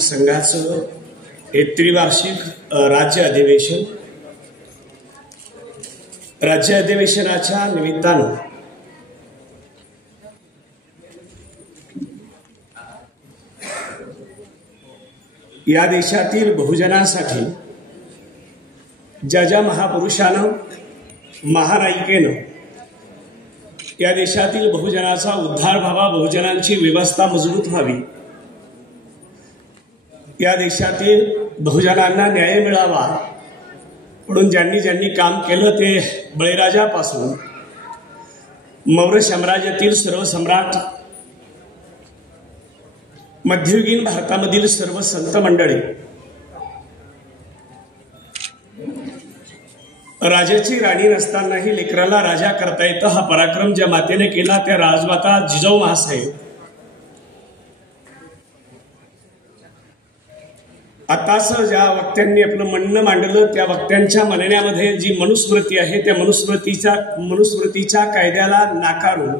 संघाचं हे त्रिवार्षिक राज्य अधिवेशनाच्या निमित्तानं या देशातील बहुजनांसाठी ज्या महापुरुषानं महानायिकेनं या देशातील बहुजनाचा उद्धार व्हावा, बहुजनांची व्यवस्था मजबूत व्हावी, या देशातील बहुजनांना न्याय मिळावा म्हणून ज्यांनी काम केलं ते बळीराजापासून मौर्य साम्राज्यातील सर्व सम्राट, मध्ययुगीन भारतामधील सर्व संत मंडळी, राजाची राणी नसतानाही लेकराला राजा करता येतं हा पराक्रम ज्या मातेने केला त्या राजमाता जिजाऊ महासाहेब आताच ज्या वक्त्यांनी आपलं म्हणणं मांडलं त्या वक्त्यांच्या म्हणण्यामध्ये जी मनुस्मृती आहे त्या मनुस्मृतीच्या कायद्याला नाकारून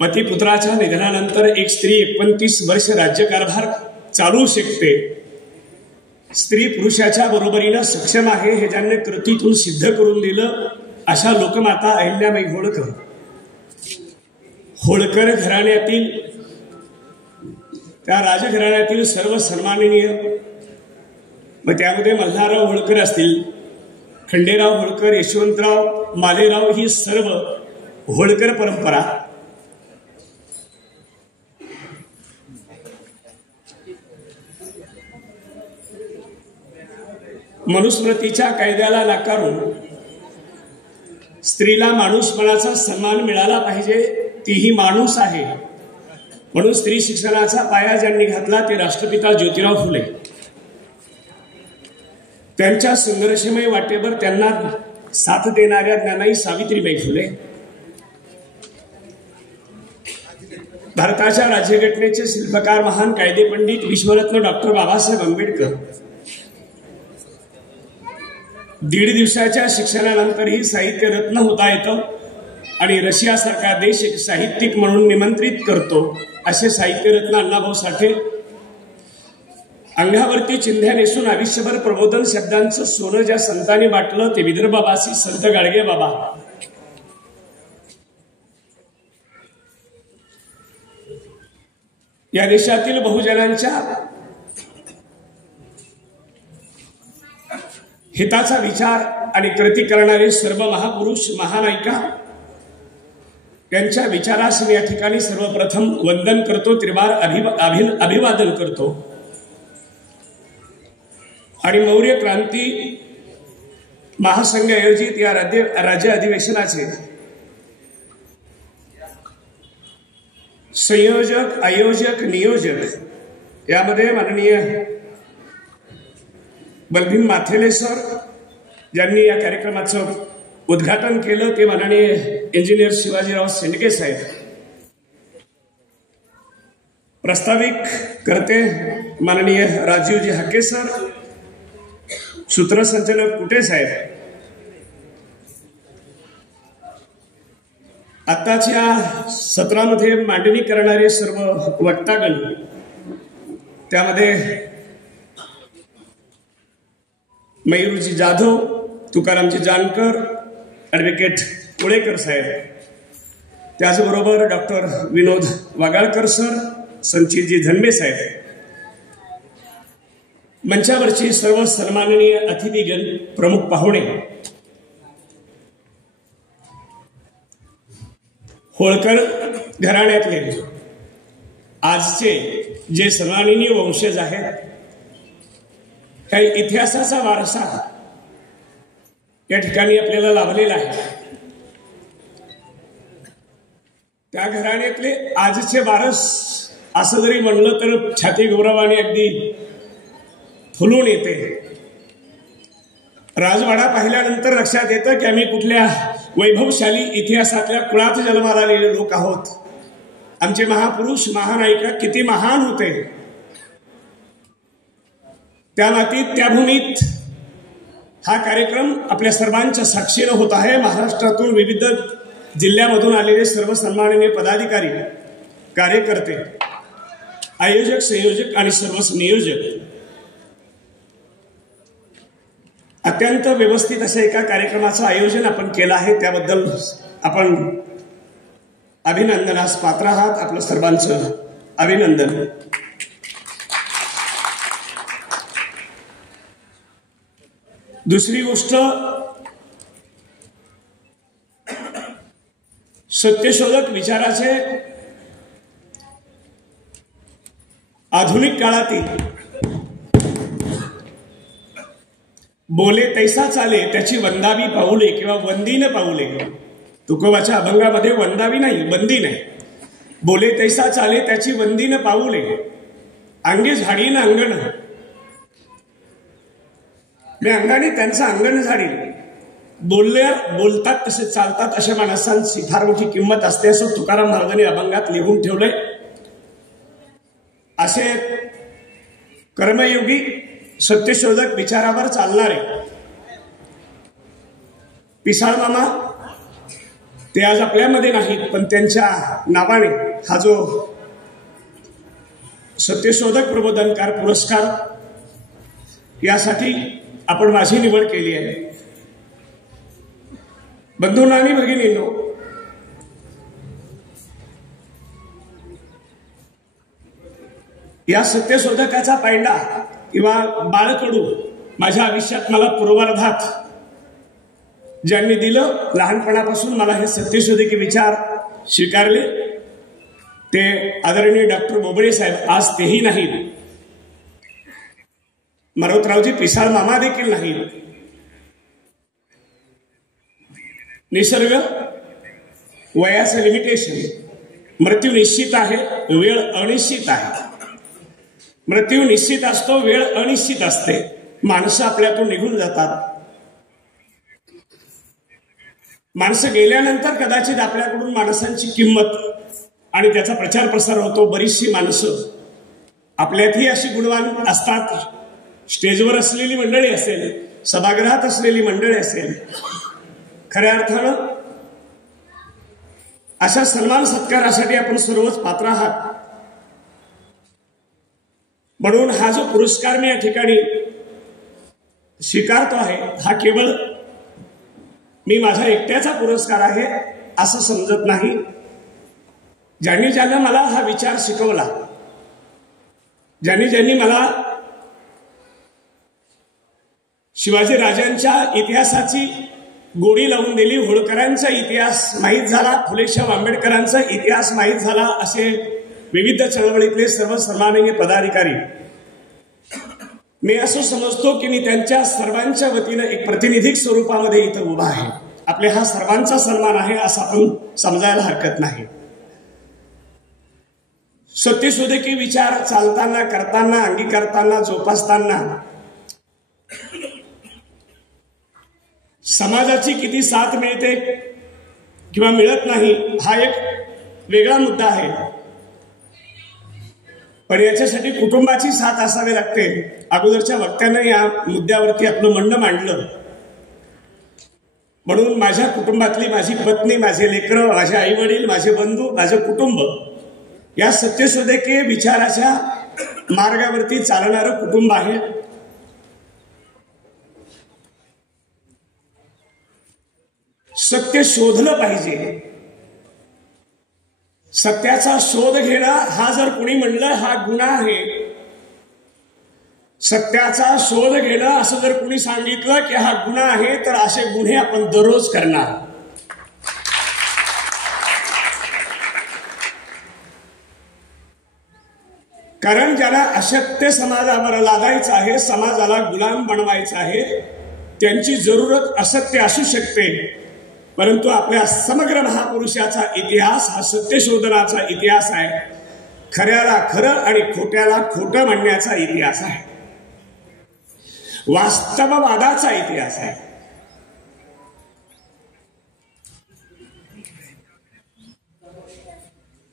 पतिपुत्राच्या निधनानंतर एक स्त्री 29 वर्ष राज्यकारभार चालवू शकते, स्त्री पुरुषाच्या बरोबरीनं सक्षम आहे हे ज्यांनी कृतीतून सिद्ध करून दिलं अशा लोकमाता अहिल्याबाई होळकर घराण्यातील त्या राजघराण्यातील सर्व सन्माननीय, मग त्यामध्ये मल्हारराव होळकर असतील, खंडेराव होळकर, यशवंतराव मालेराव, ही सर्व होळकर परंपरा मनुस्मृतीच्या कायद्याला नाकारून स्त्रीला माणूसपणाचा सन्मान मिळाला पाहिजे, तीही माणूस आहे म्हणून स्त्री शिक्षणाचा पाया ज्यांनी घातला ते राष्ट्रपिता ज्योतिराव फुले. त्यांच्या संघर्षमय वाटेवर त्यांना साथ देणाऱ्या ज्ञानाई सावित्रीबाई फुले, भारताच्या राज्यघटनेचे शिल्पकार महान कायदेपंडित विश्वरत्न डॉक्टर बाबासाहेब आंबेडकर, 1.5 दिवसाच्या शिक्षणानंतरही साहित्य रत्न होता येतं आणि रशियासारखा देश एक साहित्यिक म्हणून निमंत्रित करतो असे साहित्यरत्न अण्णाभाऊ साठे, अंगावरती चिंध्या नेसून आयुष्यभर प्रबोधन शब्दांचं सोनं ज्या संतांनी बाटलं ते विदर्भवासी संत गाडगे बाबा, या देशातील बहुजनांच्या हिताचा विचार आणि कृती करणारे सर्व महापुरुष महानायिका यांच्या विचारास मी या ठिकाणी सर्वप्रथम वंदन करतो, त्रिवार अभिवादन करतो आणि मौर्य क्रांती महासंघ आयोजित या राज्य अधिवेशनाचे संयोजक, आयोजक, नियोजक यामध्ये माननीय बलभीम माथेले सर, ज्यांनी या कार्यक्रमाचं उद्घाटन केलं ते माननीय इंजिनियर शिवाजीराव शेंडके साहेब, प्रस्ताविक करते माननीय राजीवजी हाके सर, सूत्रसंचालक कुटे साहेब, आताच्या सत्रामध्ये मांडणी करणारे सर्व वक्तागण, त्यामध्ये मयूरजी जाधव, तुकारामजी जानकर, ॲडव्होकेट कोळेकर साहेब, त्याचबरोबर डॉक्टर विनोद वागाळकर सर, संचितजी धनबे साहेब, मंचावरची सर्व सन्माननीय अतिथीगण, प्रमुख पाहुणे, होळकर घराण्यातले आजचे जे सन्माननीय वंशज आहेत, काही इतिहासाचा वारसा या ठिकाणी आपल्याला लाभलेला आहे. त्या घराण्यातले आजचे वारस असं जरी म्हणलं तर छाती गौरवाने अगदी फुलून येते. राजवाडा पाहिल्यानंतर लक्षात येतं की आम्ही कुठल्या वैभवशाली इतिहासातल्या कुळात जन्माला आलेले लोक आहोत. आमचे महापुरुष महानायिका किती महान होते. त्या मातीत त्या भूमीत हा कार्यक्रम आपल्या सर्वांच्या साक्षीनं होत आहे. महाराष्ट्रातून विविध जिल्ह्यामधून आलेले सर्व सन्माननीय पदाधिकारी, कार्यकर्ते, आयोजक, संयोजक आणि सर्व नियोजक अत्यंत व्यवस्थित अशा एका कार्यक्रमाचं आयोजन आपण केलं आहे, त्याबद्दल आपण अभिनंदनास पात्र आहात. आपलं सर्वांचं अभिनंदन. दुसरी गोष्ट, सत्यशोधक विचाराचे आधुनिक काळातील बोले तैसा चाले त्याची वंदावी पाऊले किंवा वंदीन पाऊले, तुकोबाच्या अभंगामध्ये वंदावी नाही, वंदी नाही. बोले तैसा चाले त्याची वंदीन पाऊले, अंगे झाडीन अंगण, मी अंगाने त्यांचं अंगण झाडीन. बोलतात तसे चालतात अशा माणसांची फार मोठी किंमत असते, असं तुकाराम महाराजांनी अभंगात लिहून ठेवलंय. असे कर्मयोगी सत्यशोधक विचारावर चालणारे पिसाळ मामा, ते आज आपल्यामध्ये नाहीत, पण त्यांच्या नावाने हा जो सत्यशोधक प्रबोधनकार पुरस्कार, यासाठी आपण माझी निवड केली आहे. बंधूंनो आणि भगिनींनो, या सत्यशोधकाचा पायंडा किंवा बाळकडू माझ्या आयुष्यात मला पूर्वार्धात ज्यांनी दिलं, लहानपणापासून मला हे सत्यशोधकी विचार स्वीकारले, ते आदरणीय डॉक्टर बोबडे साहेब, आज तेही नाहीत. मारोतरावजी पिसाळ मामा देखील नाहीत. निसर्ग, वयाचं लिमिटेशन, मृत्यू निश्चित आहे, वेळ अनिश्चित आहे. मृत्यू निश्चित असतो, वेळ अनिश्चित असते. माणसं आपल्यातून निघून जातात. माणसं गेल्यानंतर कदाचित आपल्याकडून माणसांची किंमत आणि त्याचा प्रचार प्रसार होतो. बरीचशी माणसं आपल्यातही अशी गुणवान असतात. स्टेजवर असलेली मंडळी असेल, सभागृहात असलेली मंडळी असेल, खऱ्या अर्थानं अशा सन्मान सत्कारासाठी आपण सर्वच पात्र आहात. म्हणून हा जो पुरस्कार मी या ठिकाणी स्वीकारतो आहे, हा केवळ मी माझ्या एकट्याचा पुरस्कार आहे असं समजत नाही. ज्यांनी मला हा विचार शिकवला, ज्यांनी मला शिवाजी राजांच्या इतिहासाची गोडी लावून दिली, होळकरांचा इतिहास माहीत झाला, फुलेशाह आंबेडकरांचा इतिहास माहीत झाला, असे विविध चळवळीतले सर्व सन्माननीय पदाधिकारी, मी असं समजतो की मी त्यांच्या सर्वांच्या वतीनं एक प्रातिनिधिक स्वरूपामध्ये इथं उभा आहे. आपल्या हा सर्वांचा सन्मान आहे असं आपण समजायला हरकत नाही. सत्यशोधकी विचार चालताना, करताना, अंगीकारताना, जोपासताना समाजाची किती साथ मिळते किंवा मिळत नाही हा एक वेगळा मुद्दा आहे. पण याच्यासाठी कुटुंबाची साथ असावी लागते. अगोदरच्या वक्त्यानं या मुद्द्यावरती आपलं म्हणणं मांडलं. म्हणून माझ्या कुटुंबातली माझी पत्नी, माझे लेकरं, माझे आई वडील, माझे बंधू, माझे कुटुंब या सत्यशोधकीय विचाराच्या मार्गावरती चालणारं कुटुंब आहे. सत्य शोधलं पाहिजे. सत्याचा शोध घेणं हा जर कुणी म्हणलं हा गुन्हा आहे, सत्याचा शोध घेणं असं जर कुणी सांगितलं की हा गुन्हा आहे, तर असे गुन्हे आपण दररोज करणार. कारण ज्याला असत्य समाजावर लादायचं आहे, समाजाला गुलाम बनवायचं आहे, त्यांची जरूरत असत्य असू शकते. परंतु आपल्या समग्र महापुरुषाचा इतिहास हा सत्यशोधनाचा इतिहास आहे. खऱ्याला खरं आणि खोट्याला खोटं म्हणण्याचा इतिहास आहे. वास्तववादाचा इतिहास आहे.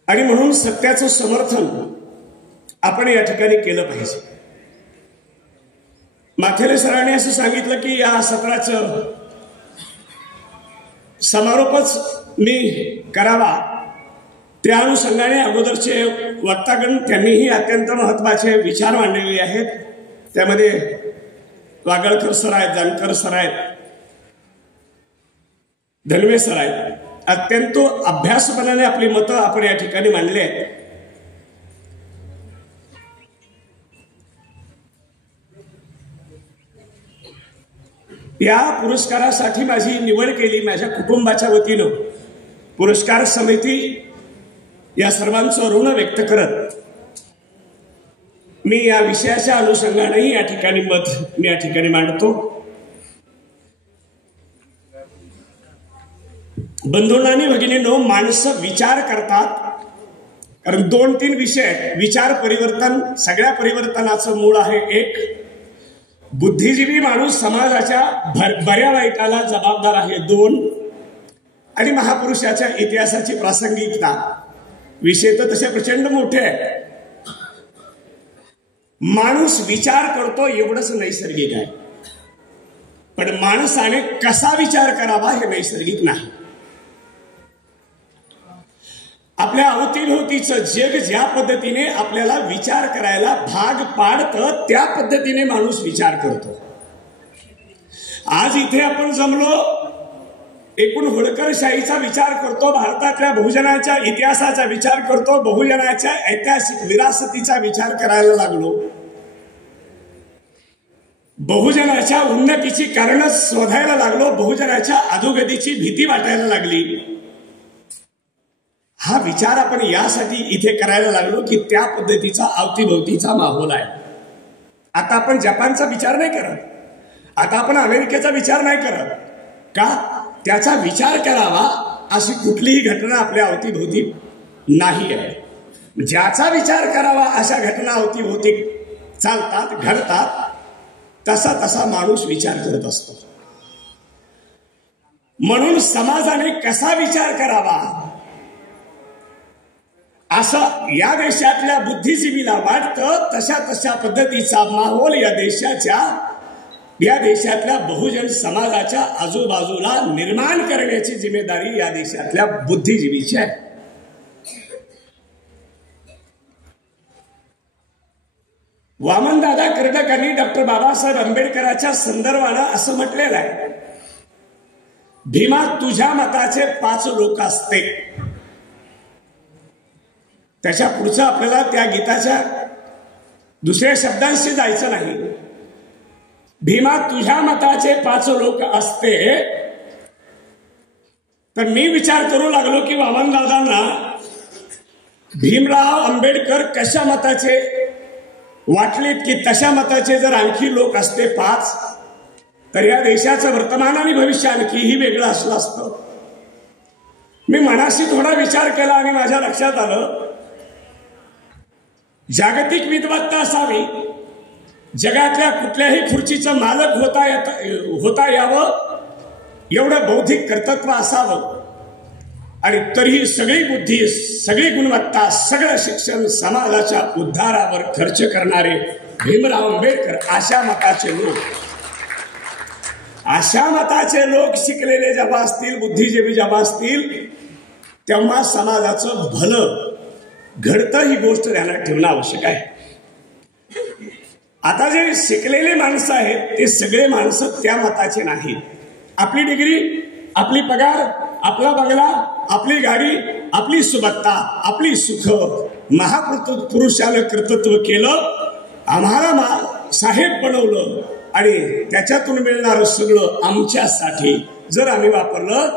आणि म्हणून सत्याचं समर्थन आपण या ठिकाणी केलं पाहिजे. माथेरे सरांनी असं सांगितलं की या सत्राचं समारोपच मी करावा, त्या अनुषंगाने अगोदरचे वक्तागण त्यांनीही अत्यंत महत्वाचे विचार मांडलेले आहेत. त्यामध्ये वागळकर सर आहेत, जानकर सर आहेत, धनवे सर आहेत. अत्यंत अभ्यासपणाने आपली मतं आपण या ठिकाणी मांडली आहेत. या पुरस्कारासाठी माझी निवड केली माझ्या कुटुंबाच्या वतीनं. पुरस्कार समिती या सर्वांचं ऋण व्यक्त करत मी या विषयाच्या अनुषंगानेही या ठिकाणी मत मी या ठिकाणी मांडतो. बंधूंनो आणि भगिनींनो, माणसं विचार करतात कारण 2-3 विषय आहेत. विचार परिवर्तन, सगळ्या परिवर्तनाचं मूळ आहे एक. बुद्धिजीवी माणूस समाजाच्या बऱ्या वाईटाला जबाबदार आहे 2. आणि महापुरुषाच्या इतिहासाची प्रासंगिकता. विषय तर तसे प्रचंड मोठे आहेत. माणूस विचार करतो एवढंच नैसर्गिक आहे, पण माणसाने कसा विचार करावा हे नैसर्गिक नाही. आपल्या अवतीभोवतीचं जग ज्या पद्धतीने आपल्याला विचार करायला भाग पाडतं त्या पद्धतीने माणूस विचार करतो. आज इथे आपण जमलो, एकूण होळकरशाहीचा विचार करतो, भारतातल्या बहुजनाच्या इतिहासाचा विचार करतो, बहुजनाच्या ऐतिहासिक विरासतीचा विचार करायला लागलो. बहुजनाच्या उन्नतीची कारणं शोधायला लागलो, बहुजनाच्या अधोगतीची भीती वाटायला लागली. हा विचार आपण यासाठी इथे करायला लागलो की त्या पद्धतीचा अवतीभोवतीचा माहोल आहे. आता आपण जपानचा विचार नाही करत, आता आपण अमेरिकेचा विचार नाही करत का? त्याचा विचार करावा अशी कुठलीही घटना आपल्या अवतीभोवती नाही आहे. ज्याचा विचार करावा अशा घटना अवतीभोवती चालतात, घडतात. तसा तसा माणूस विचार करत असतो. म्हणून समाजाने कसा विचार करावा असं या देशातल्या बुद्धिजीवीला वाटतं. तशा तशा पद्धतीचा माहोल या देशातल्या बहुजन समाजाच्या आजूबाजूला निर्माण करण्याची जिम्मेदारी या देशातल्या बुद्धिजीवीची आहे. वामनदादा कर्डकांनी डॉक्टर बाबासाहेब आंबेडकरांच्या संदर्भानं असं म्हटलेलं आहे, भीमा तुझ्या मताचे 5 लोक असते. त्याच्या पुढचं आपल्याला त्या गीताच्या दुसऱ्या शब्दांशी जायचं नाही. भीमा तुझ्या मताचे 5 लोक असते. तर मी विचार करू लागलो की वामनदादांना भीमराव आंबेडकर कशा मताचे वाटलेत की तशा मताचे जर आणखी लोक असते 5 तर या देशाचं वर्तमान आणि भविष्य आणखीही वेगळं असलं असतं. मी मनाशी थोडा विचार केला आणि माझ्या लक्षात आलं, जागतिक विद्वत्ता असावी, जगातल्या कुठल्याही खुर्चीचं मालक होता यावं, एवढं बौद्धिक कर्तृत्व असावं, आणि तरीही सगळी बुद्धी, सगळी गुणवत्ता, सगळं शिक्षण समाजाच्या उद्धारावर खर्च करणारे भीमराव आंबेडकर अशा मताचे लोक शिकलेले जेव्हा असतील, बुद्धिजीवी जेव्हा असतील, तेव्हा समाजाचं भलं घडतं ही गोष्ट ध्यानात ठेवणं आवश्यक आहे. आता जे शिकलेले माणसं आहेत ते सगळे माणसं त्या मताचे नाहीत. आपली डिग्री, आपली पगार, आपला बंगला, आपली गाडी, आपली सुबत्ता, आपली सुख, महापुरुषानं कर्तृत्व केलं, आम्हाला साहेब बनवलं आणि त्याच्यातून मिळणारं सगळं आमच्यासाठी जर आम्ही वापरलं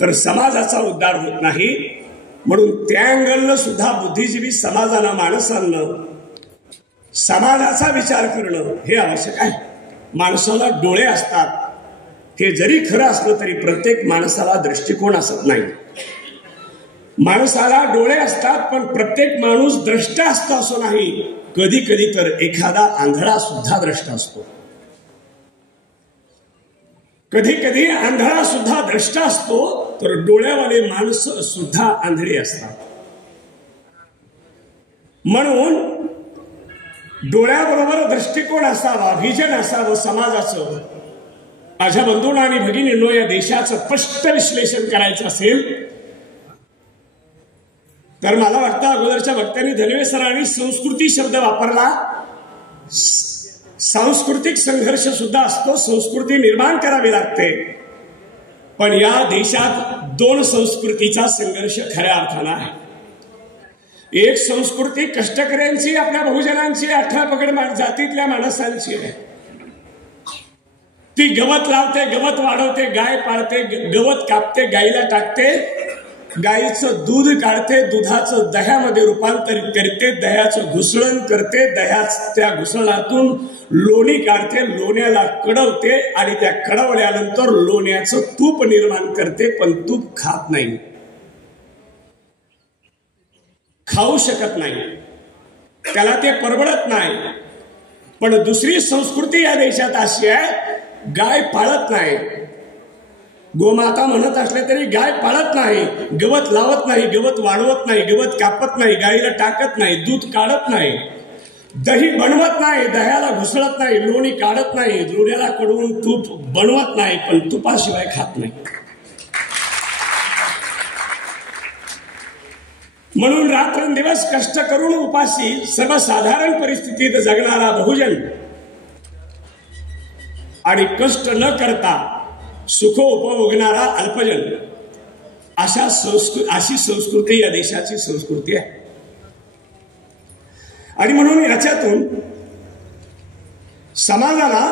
तर समाजाचा उद्धार होत नाही. म्हणून त्या अँगलनं सुद्धा बुद्धिजीवी समाजानं, माणसांना समाजाचा विचार करणं हे आवश्यक आहे. माणसाला डोळे असतात, हे जरी खरं असलं तरी प्रत्येक माणसाला दृष्टिकोन असत नाही. माणसाला डोळे असतात पण प्रत्येक माणूस द्रष्टा असतो असं नाही. कधी कधी तर एखादा आंधळा सुद्धा द्रष्टा असतो, कधी कधी आंधळा सुद्धा द्रष्टा असतो, तर डोळ्यावाले माणसं सुद्धा आंधळे असतात. म्हणून डोळ्याबरोबर दृष्टिकोन असावा, व्हिजन असावं समाजाचं. माझ्या बंधूंना आणि भगिनींनो, या देशाचं स्पष्ट विश्लेषण करायचं असेल तर मला वाटतं अगोदरच्या वक्त्यांनी धनवे सरांनी संस्कृती शब्द वापरला. सांस्कृतिक संघर्ष सुद्धा असतो, संस्कृती निर्माण करावी लागते. पण या देशात दोन संस्कृतीचा संघर्ष खऱ्या अर्थानं आहे. एक संस्कृती कष्टकऱ्यांची, आपल्या बहुजनांची, 18 पगड जातीतल्या माणसांची आहे. ती गवत लावते, गवत वाढवते, गाय पाळते, गवत कापते, गाईला टाकते, गाईचं दूध काढते, दुधाचं दह्यामध्ये रूपांतरित करते, दह्याचं घुसळण करते, त्या घुसळणातून लोणी काढते, लोण्याला कडवते आणि त्या कडवल्यानंतर लोण्याचं तूप निर्माण करते. पण तूप खात नाही, खाऊ शकत नाही, त्याला ते परवडत नाही. पण दुसरी संस्कृती या देशात अशी आहे, गाय पाळत नाही, गोमाता म्हणत असले तरी गाय पाळत नाही, गवत लावत नाही, गवत वाढवत नाही, गवत कापत नाही, गाईला टाकत नाही, दूध काढत नाही, दही बनवत नाही, दह्याला घुसळत नाही, लोणी काढत नाही, लोण्याला कडवून तूप बनवत नाही, पण तुपाशिवाय खात नाही. म्हणून रात्रंदिवस कष्ट करून उपाशी सर्वसाधारण परिस्थितीत जगणारा बहुजन आणि कष्ट न करता सुख उपभोगणारा अल्पजन, अशी संस्कृती या देशाची संस्कृती आहे. आणि म्हणून याच्यातून समाजाला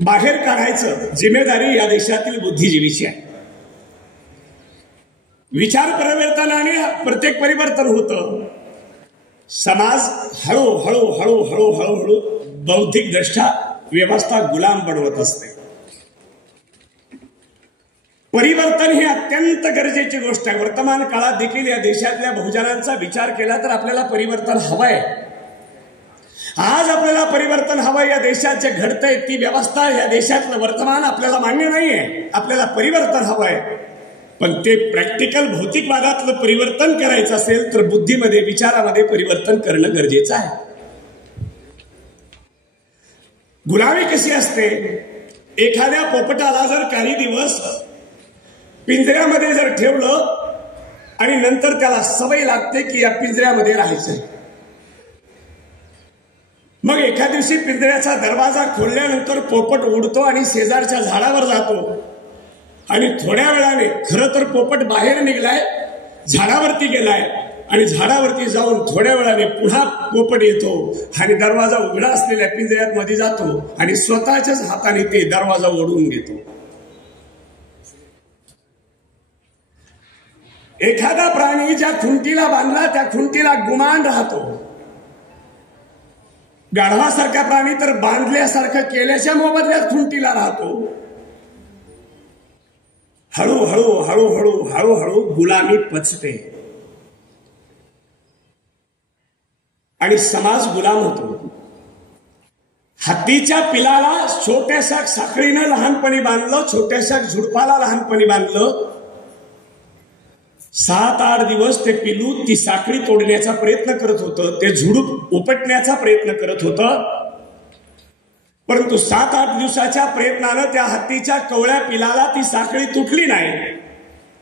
बाहेर काढायचं जिम्मेदारी या देशातील बुद्धिजीवीची आहे. विचार परिवर्तनाने प्रत्येक परिवर्तन होतं. समाज हळूहळू हळूहळू हळूहळू बौद्धिक दृष्ट्या व्यवस्था गुलाम बनवत असते. परिवर्तन ही अत्यंत गरजेची गोष्ट आहे. वर्तमान काळात देखील या देशातल्या बहुजनांचा विचार केला तर आपल्याला परिवर्तन हवंय. आज आपल्याला परिवर्तन हवंय. या देशात जे घडतंय ती व्यवस्था, या देशातलं वर्तमान आपल्याला मान्य नाहीये. आपल्याला परिवर्तन हवंय. पण ते प्रॅक्टिकल भौतिकवादातलं परिवर्तन करायचं असेल तर बुद्धीमध्ये, विचारामध्ये परिवर्तन करणं गरजेचं आहे. गुलामी कशी असते? एखाद्या पोपटाला जर काही दिवस पिंजऱ्यामध्ये जर ठेवलं आणि नंतर त्याला सवय लागते की या पिंजऱ्यामध्ये राहायचंय, मग एका दिवशी पिंजऱ्याचा दरवाजा खोलल्यानंतर पोपट उडतो आणि शेजारच्या झाडावर जातो. आणि थोड्या वेळाने, खरं तर पोपट बाहेर निघलाय, झाडावरती गेलाय आणि झाडावरती जाऊन थोड्या वेळाने पुन्हा पोपट येतो आणि दरवाजा उघडा असलेल्या पिंजऱ्यात मध्ये जातो आणि स्वतःच्याच हाताने ते दरवाजा ओढून घेतो. एखादा प्राणी ज्या खुंटीला बांधला त्या खुंटीला गुमान राहतो. गाढवासारखा प्राणी तर बांधल्यासारखं केल्याच्या मोबदल्यात खुंटीला राहतो. हळूहळू हळूहळू हळूहळू गुलामी पचते आणि समाज गुलाम होतो. हत्तीच्या पिलाला छोट्याशा साखळीनं लहानपणी बांधलं, छोट्याशा झुडपाला लहानपणी बांधलं. 7-8 दिवस ते पिलू ती साखळी तोडण्याचा प्रयत्न करत होतं, ते झुडूप उपटण्याचा प्रयत्न करत होतं. परंतु 7-8 दिवसाच्या प्रयत्नानं त्या हत्तीच्या कवळ्या पिलाला ती साखळी तुटली नाही,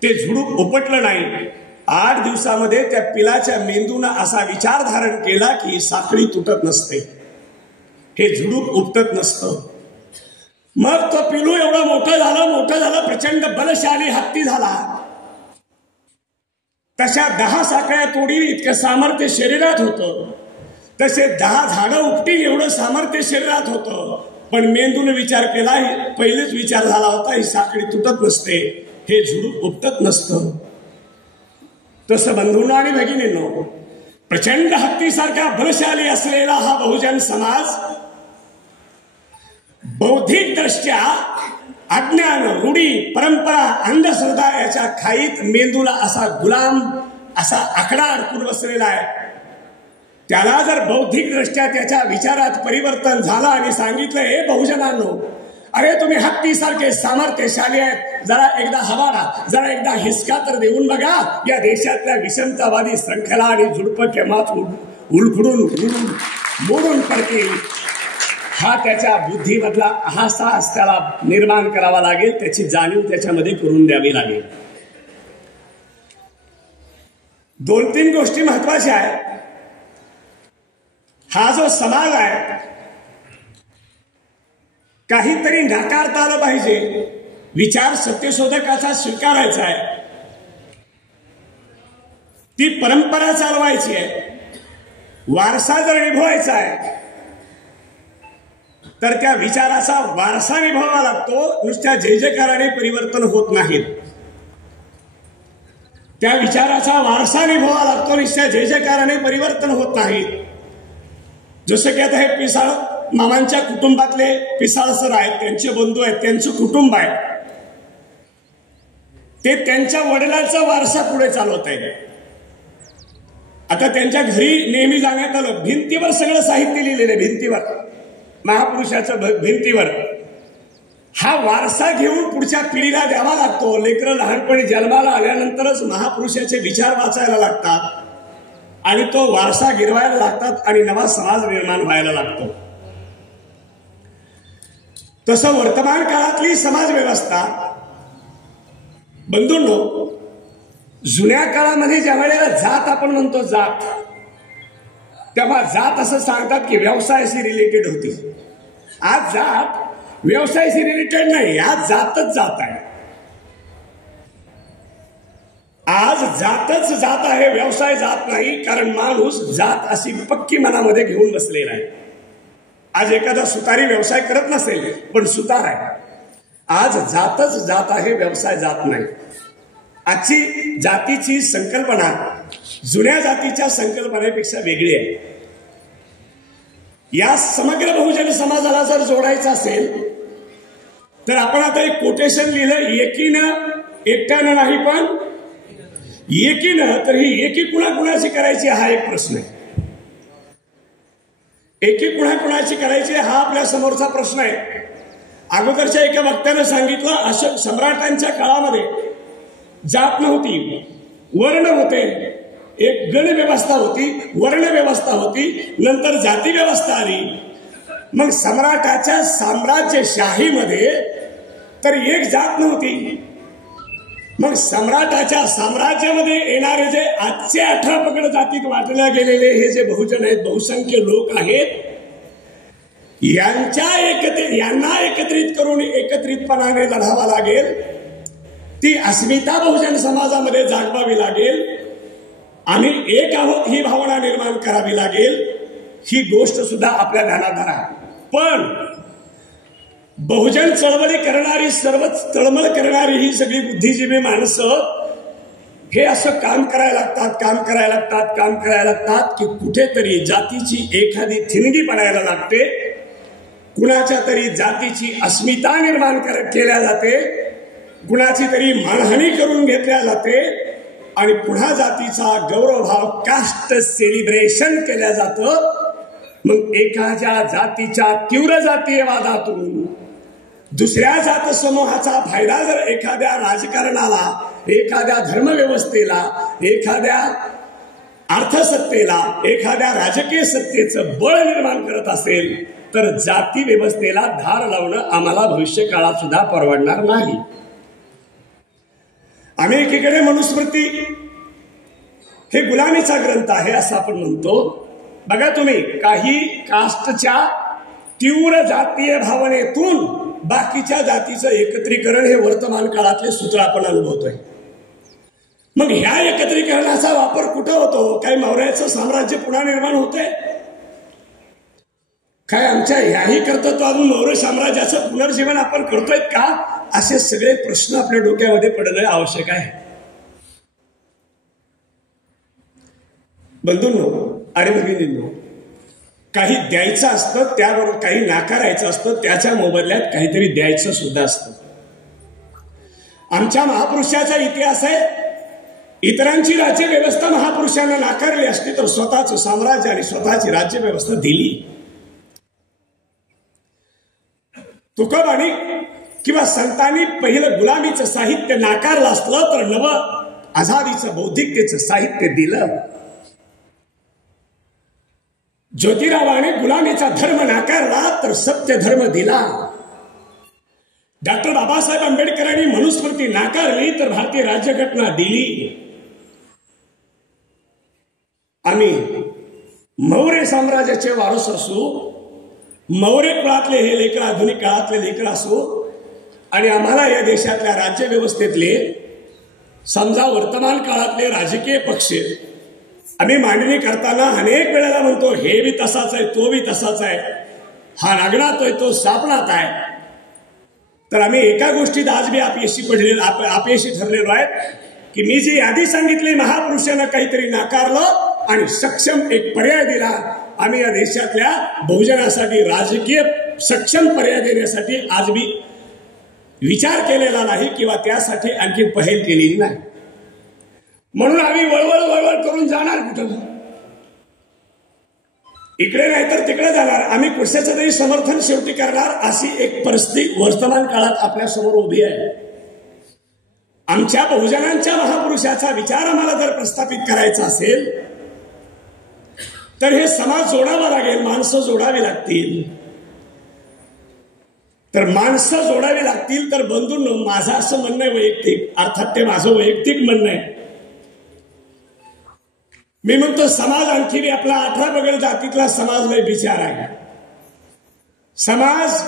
ते झुडूप उपटलं नाही. 8 दिवसामध्ये त्या पिलाच्या मेंदूनं असा विचार धारण केला की साखळी तुटत नसते, हे झुडूप उपटत नसतं. मग तो पिलू एवढं मोठं झालं, प्रचंड बलशाली हत्ती झाला. तशा 10 साखळ्या तोडी इतकं सामर्थ्य शरीरात होतं. तसे 10 झाडं उपटील एवढं सामर्थ्य शरीरात होतं. पण मेंदूने विचार केला, पहिलेच विचार झाला होता, ही साखळी तुटत नसते, हे झुडूप उपटत नसतं. तसं बंधूंनो आणि भगिनींनो, प्रचंड हत्तीसारखा बलशाली असलेला हा बहुजन समाज बौद्धिक दृष्ट्या अज्ञान, रूढी, परंपरा, अंधश्रद्धा याच्या खाईत मेंदूला असा गुलाम, असा आकडा अडकून बसलेला आहे. त्याला जर बौद्धिक दृष्ट्या त्याच्या विचारात परिवर्तन झालं आणि सांगितलं, हे बहुजनांनो, अरे तुम्ही हत्तीसारखे सामर्थ्यशाली आहेत, जरा एकदा हवाला, जरा एकदा हिसका तर देऊन बघा, या देशातल्या विषमतावादी श्रंखला आणि झुडपं केव्हाच उलखडून मोडून पडतील. हा त्याच्या बुद्धीमधला अहसास त्याला निर्माण करावा लागेल, त्याची जाणीव त्याच्यामध्ये करून द्यावी लागेल. 2-3 गोष्टी महत्वाच्या आहेत. हा जो समाज आहे काहीतरी नाकारता आलं पाहिजे. विचार सत्यशोधकाचा स्वीकारायचा आहे. ती परंपरा चालवायची आहे. वारसा जर निभवायचा आहे तर त्या विचाराचा वारसा निभवावा लागतो. नुसत्या जय जयकाराने परिवर्तन होत नाहीत. त्या विचाराचा वारसा निभवावा लागतो. नुसत्या जय जयकाराने परिवर्तन होत नाहीत. जसं की आता हे पिसाळ मामांच्या कुटुंबातले पिसाळ सर आहेत, त्यांचे बंधू आहेत, त्यांचं कुटुंब आहे, ते त्यांच्या वडिलांचा वारसा पुढे चालवत आहे. आता त्यांच्या घरी नेहमी जाण्यात आलं, भिंतीवर सगळं साहित्य लिहिलेलं आहे, भिंतीवर, महापुरुषाच्या भिंतीवर. हा वारसा घेऊन पुढच्या पिढीला द्यावा लागतो. लेकरं लहानपणी जन्माला आल्यानंतरच महापुरुषाचे विचार वाचायला लागतात आणि तो वारसा गिरवायला लागतात आणि नवा समाज निर्माण व्हायला लागतो. तसं वर्तमान काळातली समाज व्यवस्था, बंधूंनो, जुन्या काळामध्ये ज्या वेळेला जात आपण म्हणतो जात, तेव्हा जात असं सांगतात की व्यवसायाशी रिलेटेड होती. आज जात व्यवसायाशी रिलेटेड नाही, आज जातच जात आहे. आज जातच जात आहे, व्यवसाय जात नाही. कारण माणूस जात अशी पक्की मनामध्ये घेऊन बसलेला आहे. आज एखादा सुतारी व्यवसाय करत नसेल पण सुतार आहे. आज जातच जात आहे, व्यवसाय जात नाही. आजची जातीची संकल्पना जुन्या जातीच्या संकल्पनेपेक्षा वेगळी आहे. या समग्र बहुजन समाजाला जर जोडायचं असेल तर आपण आता एक कोटेशन लिहिलं, एकीनं, एकट्यानं नाही पण एकीनं. तर ही एकी कुणाकुणाची करायची हा एक प्रश्न आहे. एकी कुणाकुणाची करायची हा आपल्या समोरचा प्रश्न आहे. अगोदरच्या एका वक्त्यानं सांगितलं, अशोक सम्राटांच्या काळामध्ये जात नव्हती, वर्ण होते. एक गण व्यवस्था होती, वर्ण व्यवस्था होती, नंतर जाती व्यवस्था आली. मग सम्राटाच्या साम्राज्यशाहीमध्ये तर एक जात नव्हती. मग सम्राटाच्या साम्राज्यामध्ये येणारे जे आजचे 18 पगड जातीत वाटल्या गेलेले हे जे बहुजन आहेत, बहुसंख्य लोक आहेत, यांना एकत्रित करून एकत्रितपणाने लढावा लागेल. ती अस्मिता बहुजन समाजामध्ये जागवावी लागेल. आम्ही एक आहोत ही भावना निर्माण करावी लागेल. ही गोष्ट सुद्धा आपल्या ध्यानात धरा. पण बहुजन चळवळी करणारी, सर्वच तळमळ करणारी ही सगळी बुद्धिजीवी माणसं हे असं काम करायला लागतात की कुठेतरी जातीची एखादी थिणगी पडायला लागते. कुणाच्या तरी जातीची अस्मिता निर्माण केल्या जाते, कुणाची तरी मानहानी करून घेतल्या जाते आणि पुन्हा जातीचा गौरवभाव, कास्ट सेलिब्रेशन केल्या जातं. मग एखाद्या जातीच्या तीव्र जातीयवादातून दुसऱ्या जात समूहाचा फायदा जर एखाद्या राजकारणाला, एखाद्या धर्मव्यवस्थेला, एखाद्या अर्थसत्तेला, एखाद्या राजकीय सत्तेचं बळ निर्माण करत असेल तर जाती व्यवस्थेला धार लावणं आम्हाला भविष्य काळात सुद्धा परवडणार नाही. आम्ही एकीकडे मनुस्मृती हे गुलामीचा ग्रंथ आहे असं आपण म्हणतो. बघा तुम्ही, काही कास्टच्या तीव्र जातीय भावनेतून बाकीच्या जातीचं एकत्रीकरण हे वर्तमान काळातले सूत्र आपण अनुभवतोय. मग ह्या एकत्रीकरणाचा वापर कुठं होतो? काही मौर्याचं साम्राज्य पुन्हा निर्माण होतंय काय? आमच्या ह्याही कर्तृत्वातून मौर्य साम्राज्याचं पुनर्जीवन आपण करतोय का? असे सगळे प्रश्न आपल्या डोक्यामध्ये पडणं आवश्यक आहे. बंधूंनो आणि भगिनींनो, काही द्यायचं असतं, त्याबरोबर काही नाकारायचं असतं, त्याच्या मोबदल्यात काहीतरी द्यायचं सुद्धा असतं. आमच्या महापुरुषाचा इतिहास आहे. इतरांची राज्य व्यवस्था महापुरुषांना नाकारली असती तर स्वतःचं साम्राज्य आणि स्वतःची राज्य व्यवस्था दिली. तुकोबांनी किंवा संतांनी पहिलं गुलामीचं साहित्य नाकारलं असलं तर नवं आझादीचं, बौद्धिकतेचं साहित्य दिलं. ज्योतिरावाने गुलामीचा धर्म नाकारला तर सत्य धर्म दिला. डॉक्टर बाबासाहेब आंबेडकरांनी मनुस्मृती नाकारली तर भारतीय राज्यघटना दिली. आम्ही मौर्य साम्राज्याचे वारस असू, मौर्य कुळातले हे लेकर आधुनिक काळातले लेकर असू, आणि आम्हाला या देशातल्या राज्यव्यवस्थेतले समजा वर्तमान काळातले राजकीय पक्ष आम्ही मांडणी करताना अनेक वेळेला म्हणतो हे बी तसाच आहे, तो बी तसाच आहे, हा रागणात आहे, तो सापणात आहे. तर आम्ही एका गोष्टीत आज बी अपयशी ठरलेलो आहे की मी जी यादी सांगितली महापुरुषांना काहीतरी नाकारलं आणि सक्षम एक पर्याय दिला. आम्ही या देशातल्या बहुजनासाठी राजकीय सक्षम पर्याय देण्यासाठी आज बी विचार केलेला नाही किंवा त्यासाठी आणखी पहल केलेली नाही. म्हणून आम्ही वळवळ करून जाणार कुठं? इकडे नाही तर तिकडे जाणार. आम्ही कशाचं तरी समर्थन शेवटी करणार अशी एक परिस्थिती वर्तमान काळात आपल्या समोर उभी आहे. आमच्या बहुजनांच्या महापुरुषाचा विचार आम्हाला जर प्रस्थापित करायचा असेल तर हे समाज जोडावा लागेल, माणसं जोडावी लागतील. तर माणसं जोडावी लागतील. तर बंधूंनो, माझं असं म्हणणं आहे वैयक्तिक, अर्थात ते माझं वैयक्तिक म्हणणं आहे. मी म्हणतो समाज आणखी बी आपला 18 पगड जातीतला समाज लय विचार आहे. समाज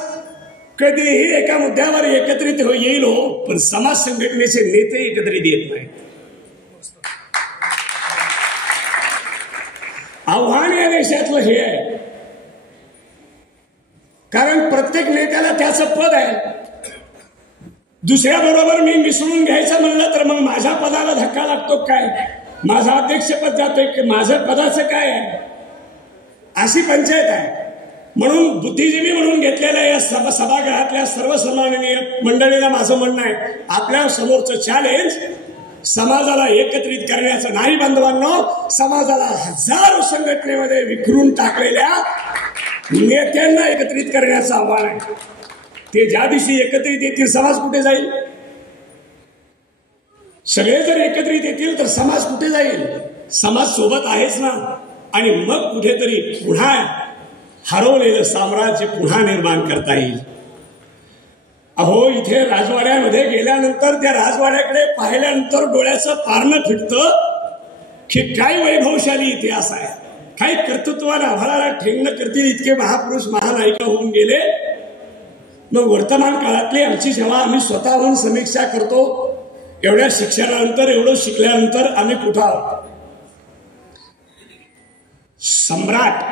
कधीही एका मुद्द्यावर एकत्रित येईल हो, पण समाज संघटनेचे नेते एकत्रित येत नाहीत. आव्हान या देशातलं हे आहे, कारण प्रत्येक नेत्याला त्याचं पद आहे. दुसऱ्या बरोबर मी मिसळून घ्यायचं म्हणलं तर मग माझ्या पदाला धक्का लागतो काय? माझं अध्यक्षपद जातोय की माझं पदाचं काय आहे? अशी पंचायत आहे. म्हणून बुद्धिजीवी म्हणून घेतलेल्या या सभागृहातल्या सर्वसन्माननीय मंडळीला माझं म्हणणं आहे, आपल्या समोरचं चॅलेंज समाजाला एकत्रित करण्याचं नाही बांधवांनो, समाजाला हजारो संघटनेमध्ये विखरून टाकलेल्या नेत्यांना एकत्रित करण्याचं आव्हान आहे. ते ज्या दिवशी एकत्रित येतील समाज कुठे जाईल? सगळे जर एकत्रित येतील तर समाज कुठे जाईल? समाज सोबत आहेच ना. आणि मग कुठेतरी पुन्हा हरवलेलं साम्राज्य पुन्हा निर्माण करता येईल. अहो, इथे राजवाड्यामध्ये गेल्यानंतर त्या राजवाड्याकडे पाहिल्यानंतर डोळ्याचं पारणं फिटतं की काय वैभवशाली इतिहास आहे, काय कर्तृत्वाला आभाळाला ठेंगणं करतील इतके महापुरुष महानायिका होऊन गेले. मग वर्तमान काळातली आमची जेव्हा आम्ही स्वतःहून समीक्षा करतो, एवढ्या शिक्षणानंतर, एवढं शिकल्यानंतर आम्ही कुठं आहोत? सम्राट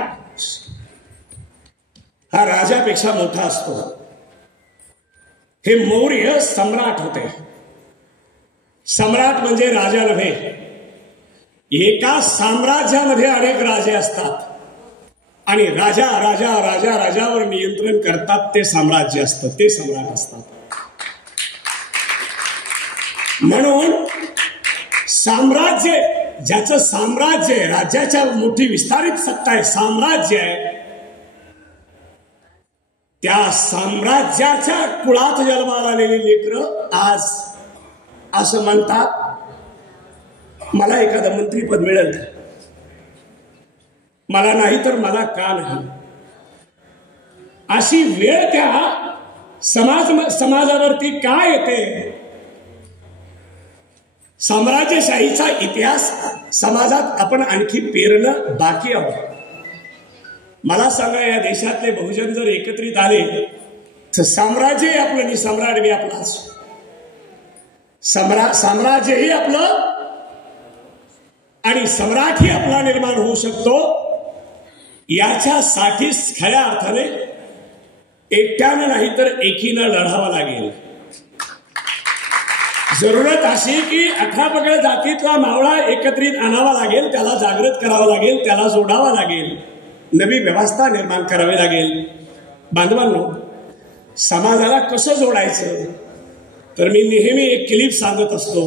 हा राजापेक्षा मोठा असतो. हे मौर्य सम्राट होते. सम्राट म्हणजे राजा नव्हे. एका साम्राज्यामध्ये अनेक राजे असतात आणि राजा राजा राजा राजावर नियंत्रण करतात ते साम्राज्य असतं, ते सम्राट असतात. म्हणून साम्राज्य, ज्याचं साम्राज्य आहे, राज्याच्या मोठी विस्तारित सत्ता आहे, साम्राज्य आहे, त्या साम्राज्याच्या कुळात जन्माला आलेली लेकरं आज असं म्हणतात मला एखादं मंत्रीपद मिळेल, मला नाही तर मला का नाही. अशी वेळ त्या समाजावरती का येते? साम्राज्यशाहीचा इतिहास समाजात आपण आणखी पेरणं बाकी आहोत. मला सांगा, या देशातले बहुजन जर एकत्रित आले तर साम्राज्य आपलं आणि सम्राट बी आपलाच. साम्राज्यही आपलं आणि सम्राटही आपला निर्माण होऊ शकतो. याच्यासाठी खऱ्या अर्थाने एकट्यानं नाही तर एकीनं लढावं लागेल. जरूरत अशी की 18 पगड जातीतला मावळा एकत्रित आणावा लागेल, त्याला जागृत करावं लागेल, त्याला जोडावा लागेल, नवी व्यवस्था निर्माण करावी लागेल. बांधवांनो, समाजाला कसं जोडायचं? तर मी नेहमी एक क्लिप सांगत असतो,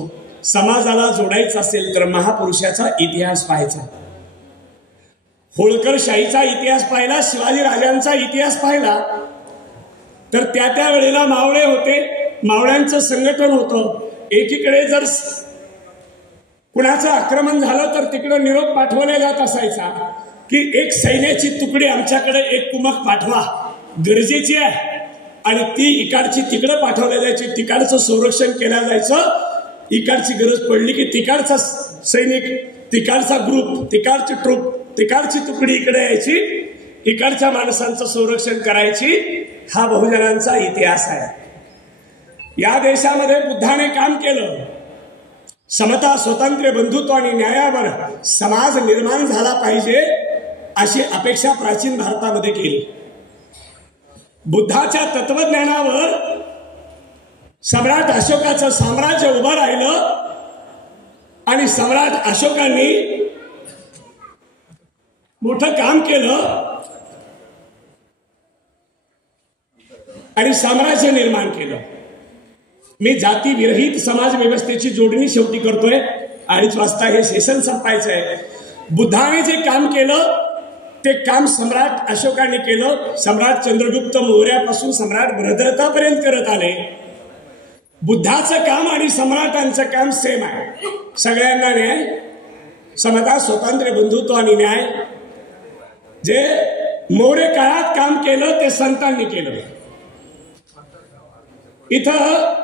समाजाला जोडायचं असेल तर महापुरुषाचा इतिहास पाहायचा. होळकरशाहीचा इतिहास पाहिला, शिवाजी राजांचा इतिहास पाहिला तर त्या वेळेला मावळे होते, मावळ्यांचं संघटन होतं. एकीकडे जर कुणाचं आक्रमण झालं तर तिकडे निरोप पाठवला जात असायचा की एक सैन्याची तुकडी आमच्याकडे एक कुमक पाठवा, गरजेची आहे. आणि ती इकडची तिकडे पाठवल्या जायची, तिकडचं संरक्षण केलं जायचं. इकडची गरज पडली की तिकडचा सैनिक तिकडचा ग्रुप, तिकडची ट्रूप, तिकडची तुकडी इकडे यायची, इकडच्या माणसांचं संरक्षण करायची. हा बहुजनांचा इतिहास आहे. या देशामध्ये बुद्धाने काम केलं. समता, स्वातंत्र्य, बंधुत्व आणि न्यायावर समाज निर्माण झाला पाहिजे अशी अपेक्षा प्राचीन भारतामध्ये केली. बुद्धाच्या तत्वज्ञानावर सम्राट अशोकाचं साम्राज्य उभं राहिलं आणि सम्राट अशोकांनी मोठं काम केलं आणि साम्राज्य निर्माण केलं. मी जाती विरहित समाज व्यवस्थेची जोडणी शेवटी करतोय. 2:30 वाजता हे सेशन संपायचंय. बुद्धाने जे काम केलं ते काम सम्राट अशोकाने केलं. सम्राट चंद्रगुप्त मौर्यापासून सम्राट बृहद्रथापर्यंत करत आले. बुद्धाचं काम आणि सम्राटांचं काम सेम आहे. सगळ्यांना न्याय, समता, स्वातंत्र्य, बंधुत्व आणि न्याय. जे मौर्य काळात काम केलं ते संतांनी केलं. इथं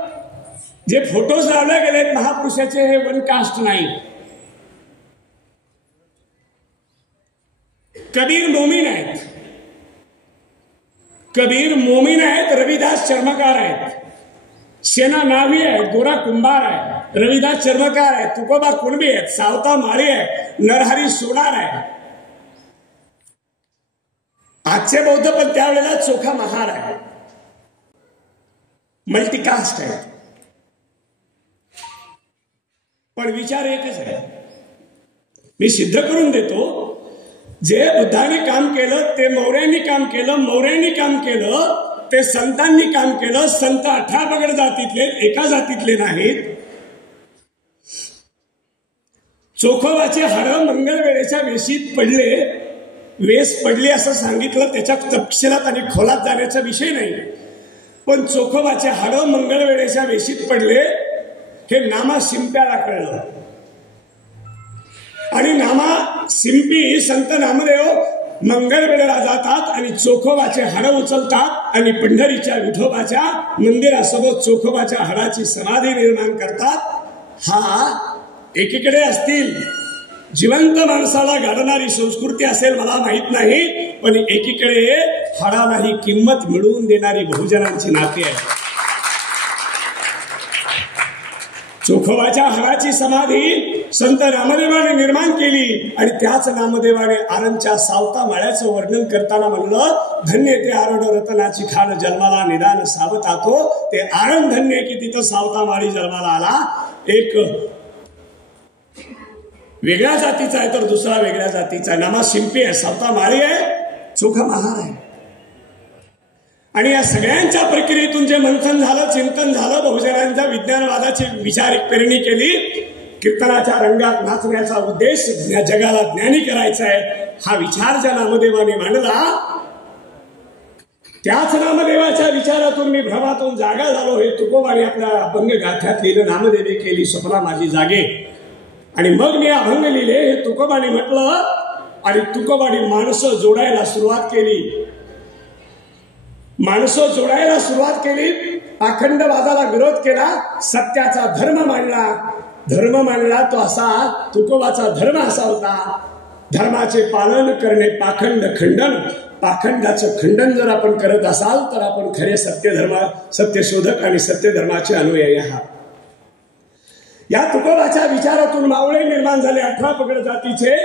जे फोटोज लावले गेलेत महापुरुषाचे हे वन कास्ट नाही. कबीर मोमीन आहेत, कबीर मोमीन आहेत, रविदास चर्मकार आहेत, सेना नावी आहेत, गोरा कुंभार आहे, रविदास चर्मकार आहे, तुकोबा कुणबी आहेत, सावता माळी आहे, नरहरी सोनार आहे. आजचे बौद्ध पण त्यावेळेला चोखा महार आहे. मल्टीकास्ट आहे. पण विचार एकच आहे. मी सिद्ध करून देतो, जे बुद्धाने काम केलं ते मौर्यांनी काम केलं, मौर्यांनी काम केलं ते संतांनी काम केलं. संत 18 पगड जातीतले, एका जातीतले नाहीत. चोखोबाचे हाड मंगळवेळेच्या वेशीत पडले, वेस पडले असं सांगितलं. त्याच्या तपशिलात आणि खोलात जाण्याचा विषय नाही. पण चोखोबाचे हाड मंगळवेळेच्या वेशीत पडले हे नामा शिंप्याला कळलं. आणि नामा शिंपी संत नामदेव मंगळवेळेला जातात आणि चोखोबाचे हाड उचलतात आणि पंढरीच्या विठोबाच्या मंदिरासोबत चोखोबाच्या हाडाची समाधी निर्माण करतात. हा एकीकडे असतील जिवंत माणसाला गाडणारी संस्कृती असेल मला माहित नाही, पण एकीकडे हाडालाही किंमत मिळवून देणारी बहुजनांची नाते आहे. चोखोबाच्या हाडाची समाधी संत नामदेवाने निर्माण केली आणि त्याच नामदेवाने आरणच्या सावता माळ्याचं वर्णन करताना म्हणलं, धन्य ते आरण रतनाची खाण जन्माला निदान सावतातो. ते आरण धन्य की तिथं सावता माळी जन्माला आला. एक वेगळ्या जातीचा आहे तर दुसरा वेगळ्या जातीचा आहे. नामा शिंपी आहे, सावता माळी आहे, चोखा महार आहे. आणि या सगळ्यांच्या प्रक्रियेतून जे मंथन झालं, चिंतन झालं, बहुजनांच्या विज्ञानवादाची विचार पेरणी केली. कीर्तनाच्या रंगात नाचण्याचा उद्देश जगाला ज्ञानी करायचा आहे. हा विचार ज्या नामदेवाने मांडला त्याच नामदेवाच्या विचारातून मी भ्रमातून जागा झालो. हे तुकोबाने आपल्या अभंग गाथ्यात लिहिलं, नामदेवी केली स्वप्ना माझी जागे. आणि मग मी अभंग लिहिले हे तुकोबाने म्हटलं. आणि तुकोबाने माणसं जोडायला सुरुवात केली. माणसं जोडायला सुरुवात केली. पाखंडवादाला विरोध केला. सत्याचा धर्म मांडला. धर्म मांडला तो असा, तुकोबाचा धर्म असा होता, धर्माचे पालन करणे पाखंड खंडन. पाखंडाचं खंडन जर आपण करत असाल तर आपण खरे सत्यशोधक आणि सत्यधर्माचे अनुयायी आहात. या तुकोबाच्या विचारातून मावळे निर्माण झाले. 18 पगड जातीचे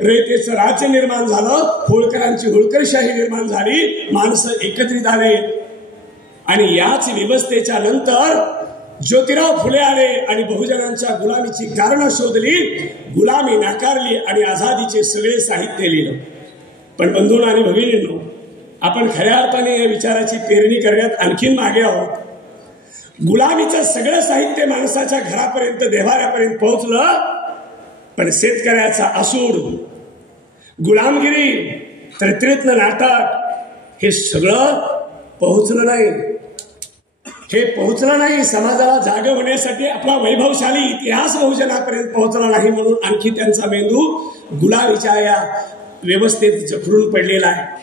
रयतेचं राज्य निर्माण झालं. होळकरांची होळकरशाही निर्माण झाली. माणसं एकत्रित आले. आणि याच व्यवस्थेच्या नंतर ज्योतिराव फुले आले आणि बहुजनांच्या गुलामीची कारणं शोधली, गुलामी नाकारली आणि आझादीचे सगळे साहित्य लिहिलं. पण बंधूंनो आणि भगिनींनो, आपण खऱ्या अर्थाने या विचाराची पेरणी करण्यात आणखीन मागे आहोत. गुलामीचं सगळं साहित्य माणसाच्या घरापर्यंत, देव्हाऱ्यापर्यंत पोहोचलं, पण शेतकऱ्याचा असूड, गुलामगिरी, तर्त्रीतलं नाटक हे सगळं पोहोचलं नाही. हे पोहोचलं नाही. समाजाला जाग होण्यासाठी आपला वैभवशाली इतिहास बहुजनापर्यंत पोहोचला नाही. म्हणून आणखी त्यांचा मेंदू गुलामीच्या या व्यवस्थेत जखडून पडलेला आहे.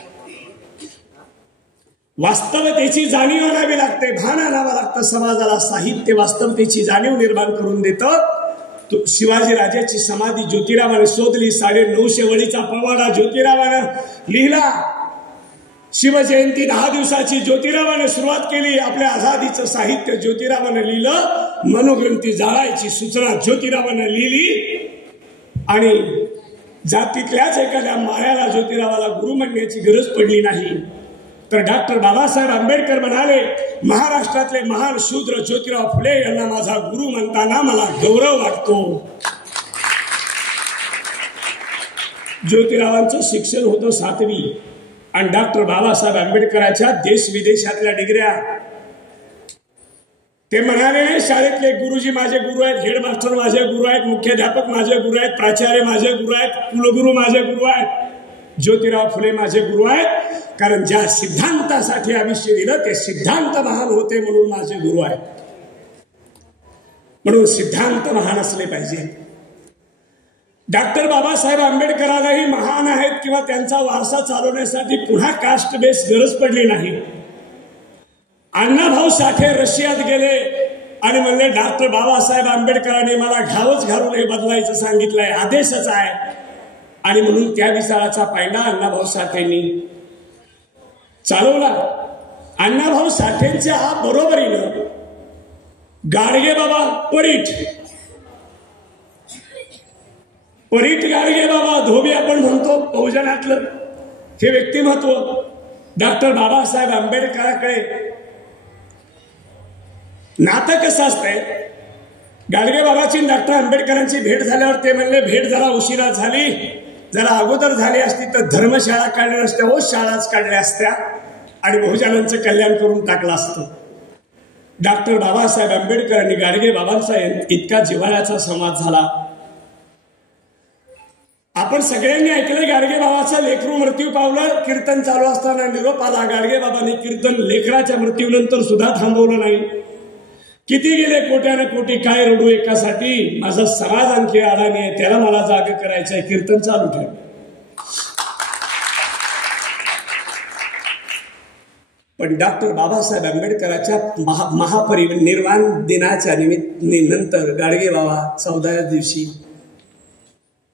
वास्तवतेची जाणीव आणावी लागते, भान आणावं लागतं समाजाला. साहित्य वास्तवतेची जाणीव निर्माण करून देतं. शिवाजी राजाची समाधी ज्योतिरावाने शोधली, 950 वळीचा पवाडा ज्योतिरावानं लिहिला, शिवजयंती 10 दिवसाची ज्योतिरावाने सुरुवात केली, आपल्या आझादीचं साहित्य ज्योतिरावाने लिहिलं, मनोग्रंथी जाळायची सूचना ज्योतिरावाने लिहिली आणि जातीतल्याच एखाद्या माळ्याला ज्योतिरावाला गुरु म्हणण्याची गरज पडली नाही. तर डॉक्टर बाबासाहेब आंबेडकर म्हणाले, महाराष्ट्रातले महान शूद्र ज्योतिराव फुले यांना माझा गुरु म्हणताना मला गौरव वाटतो. ज्योतिरावांचं शिक्षण होतं 7वी आणि डॉक्टर बाबासाहेब आंबेडकरांच्या देश विदेशातल्या डिग्र्या. ते म्हणाले, शाळेतले गुरुजी माझे गुरु आहेत, हेडमास्टर माझे गुरु आहेत, मुख्याध्यापक माझे गुरु आहेत, प्राचार्य माझे गुरु आहेत, कुलगुरू माझे गुरु आहेत. ज्योतिराव फुले माझे गुरु आहेत, कारण ज्या सिद्धांतासाठी आयुष्य दिलं ते सिद्धांत महान होते म्हणून माझे गुरु आहेत. म्हणून सिद्धांत महान असले पाहिजे. डॉक्टर बाबासाहेब आंबेडकरांनाही महान आहेत किंवा त्यांचा वारसा चालवण्यासाठी पुन्हा कास्ट बेस गरज पडली नाही. अण्णाभाऊ साठे रशियात गेले आणि म्हणले, डॉक्टर बाबासाहेब आंबेडकरांनी मला घावच घालून हे बदलायचं सांगितलंय, आदेशच आहे. आणि म्हणून त्या विचाराचा पायंडा अण्णाभाऊ साठेंनी चालवला. अण्णाभाऊ साठेंच्या बरोबरीनं गाडगे बाबा परीट गाडगे बाबा धोबी आपण म्हणतो बहुजनातलं, हे व्यक्तिमत्व डॉक्टर बाबासाहेब आंबेडकरांकडे नातं कसं असतंय. गाडगे बाबाची डॉक्टर आंबेडकरांची भेट झाल्यावर ते म्हणले, भेट जरा उशिरा झाली, जरा अगोदर झाली असती तर धर्मशाळा काढल्या नसत्या, हो शाळाच काढल्या असत्या आणि बहुजनांचं कल्याण करून टाकलं असतं. डॉक्टर बाबासाहेब आंबेडकरांनी गाडगे बाबांचा इतका जिव्हाळ्याचा संवाद झाला. आपण सगळ्यांनी ऐकलं, गाडगे बाबाचा लेकरू मृत्यू पावलं, कीर्तन चालू असताना निरोप आला. गाडगे बाबांनी कीर्तन लेकराच्या मृत्यूनंतर सुद्धा थांबवलं नाही. किती गेले कोट्याने कोटी, काय रडू एकासाठी, माझा समाज आणखी आला नाही, त्याला मला जाग करायचंय, कीर्तन चालू ठेव. पण डॉक्टर बाबासाहेब आंबेडकरांच्या महापरिनिर्वाण दिनाच्या नंतर गाडगे बाबा 14व्या दिवशी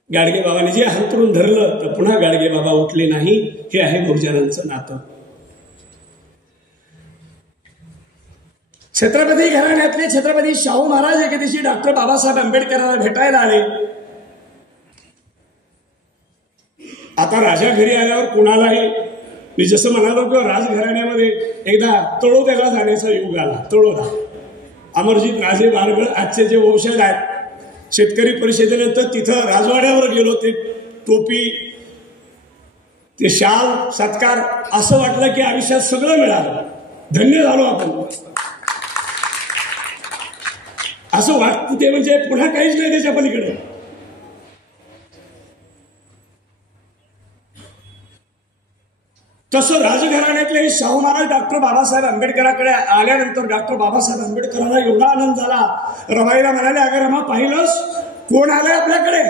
गाडगे बाबांनी जे हंतरून धरलं तर पुन्हा गाडगे बाबा उठले नाही. हे आहे बहुजनांचं नातं. छत्रपती घराण्यातले छत्रपती शाहू महाराज एके दिवशी डॉक्टर बाबासाहेब आंबेडकरांना भेटायला आले. आता राजा घरी आल्यावर कुणालाही, मी जसं म्हणालो की राजघराण्यामध्ये एकदा तळोद्याला जाण्याचा योग आला. तळोदा अमरजीत राजे बारगळ आजचे जे वंशज आहेत, शेतकरी परिषदेनंतर तिथं राजवाड्यावर गेलो. ते टोपी, ते शाल, सत्कार, असं वाटलं की आयुष्यात सगळं मिळालं, धन्य झालो आपण, असं वाटतं. ते म्हणजे पुन्हा काहीच नाही त्याच्या पलीकडे. तसं राजघराण्यातले शाहू महाराज डॉक्टर बाबासाहेब आंबेडकरांकडे आल्यानंतर डॉक्टर बाबासाहेब आंबेडकरांना एवढा आनंद झाला. रमाईला म्हणाले, अगं रमा पाहिलंस कोण आलंय आपल्याकडे.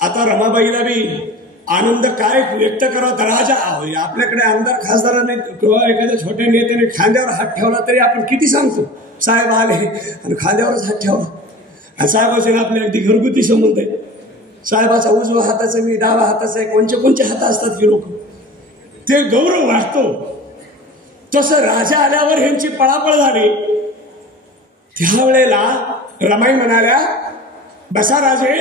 आता रमाबाईला बी आनंद काय व्यक्त करावा. तर राजा आपल्याकडे आमदार खासदारांनी किंवा एखाद्या छोट्या नेत्याने खांद्यावर हात ठेवला तरी आपण किती सांगतो, साहेब आले आणि खांद्यावरच हात ठेवला. आणि साहेबाचे आपले अगदी घरगुती संबंध आहे. साहेबाचा उजवा हाताचा, मी डावा हाताचा आहे, कोणचे हात असतात की लोक, ते गौरव वाटतो. तसं राजा आल्यावर ह्यांची पळापळ झाली. त्यावेळेला रमाई म्हणाल्या, बसा राजे,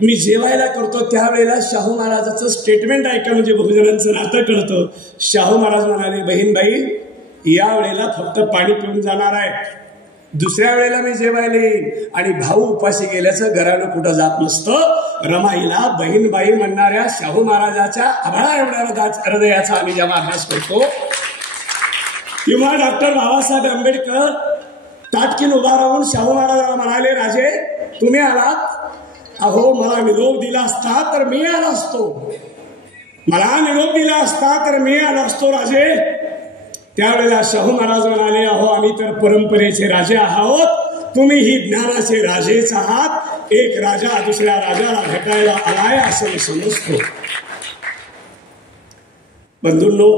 मी जेवायला करतो. त्यावेळेला शाहू महाराजाचं स्टेटमेंट ऐका, म्हणजे बहुजनांचं नातं कळतं. शाहू महाराज म्हणाले, बहीणबाई या वेळेला फक्त पाणी पिऊन जाणार आहे, दुसऱ्या वेळेला मी जेवायला येईल. आणि भाऊ उपाशी गेल्याचं घरानं कुठं जात नसतं. रमाईला बहीणबाई म्हणणाऱ्या शाहू महाराजाच्या आभाळा एवढ्या हृदयाचा आम्ही जेव्हा अभ्यास करतो, तेव्हा डॉक्टर बाबासाहेब आंबेडकर ताटकीन उभा राहून शाहू महाराजांना म्हणाले, राजे तुम्ही आलात, अहो मला निरोप दिला असता तर मी आलो असतो, मला निरोप दिला असता तर मी आलो असतो राजे. त्यावेळेला शाहू महाराज म्हणाले, अहो आम्ही तर परंपरेचे राजे आहोत, तुम्ही ही ज्ञानाचे राजेच आहात. एक राजा दुसऱ्या राजाला भेटायला आलाय असं मी समजतो. बंधूंनो,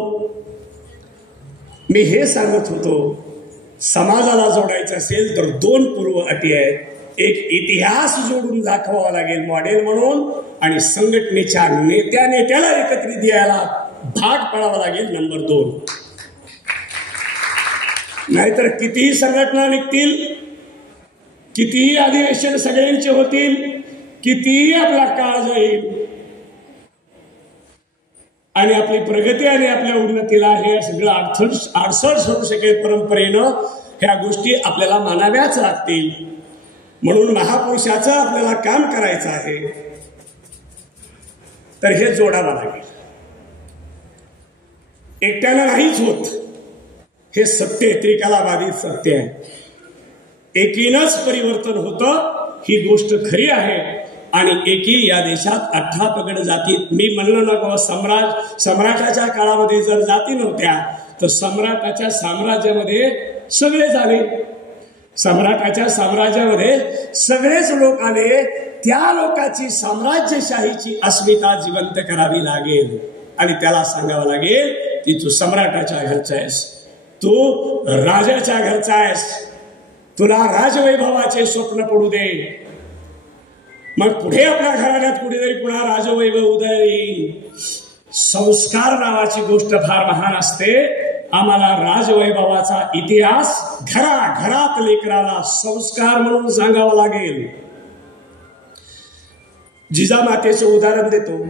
मी हे सांगत होतो, समाजाला जोडायचं असेल तर 2 पूर्व अटी आहेत. एक इतिहास जोडून दाखवावा लागेल मॉडेल म्हणून, आणि संघटनेच्या नेत्याला एकत्रित यायला भाग पाडावा लागेल. नंबर 2. नाहीतर कितीही संघटना निघतील, कितीही अधिवेशन सगळ्यांचे होतील, कितीही आपला काळ जाईल, आणि आपली प्रगती आणि आपल्या उन्नतीला हे सगळं अडसर होऊ शकेल परंपरेनं, ह्या गोष्टी आपल्याला मानाव्याच लागतील. म्हणून महापुरुषाचं आपल्याला काम करायचं आहे, तर हे जोडावं लागेल. एकट्यानं नाहीच होत, हे सत्य त्रिकालाबाधित सत्य आहे. एकीनंच परिवर्तन होतं, ही गोष्ट खरी आहे. आणि एकी या देशात 18 पगड जाती. मी म्हणलं नको सम्राटाच्या काळामध्ये जर जाती नव्हत्या तर सम्राटाच्या साम्राज्यामध्ये सगळे झाले. सम्राटाच्या साम्राज्यामध्ये सगळेच लोक आले. त्या लोकांची साम्राज्यशाहीची अस्मिता जिवंत करावी लागेल आणि त्याला सांगावं लागेल की तू सम्राटाच्या घरचा आहेस, तू राजाच्या घरचा आहेस, तुला राजवैभवाचे स्वप्न पडू दे. मग पुढे आपल्या घराण्यात कुठेतरी पुन्हा राजवैभव उदय येईल. संस्कार नावाची गोष्ट फार महान असते. आम्हाला राजवैभवाचा इतिहास घराघरात लेकराला संस्कार म्हणून सांगावा लागेल. जिजामातेचं उदाहरण देतो.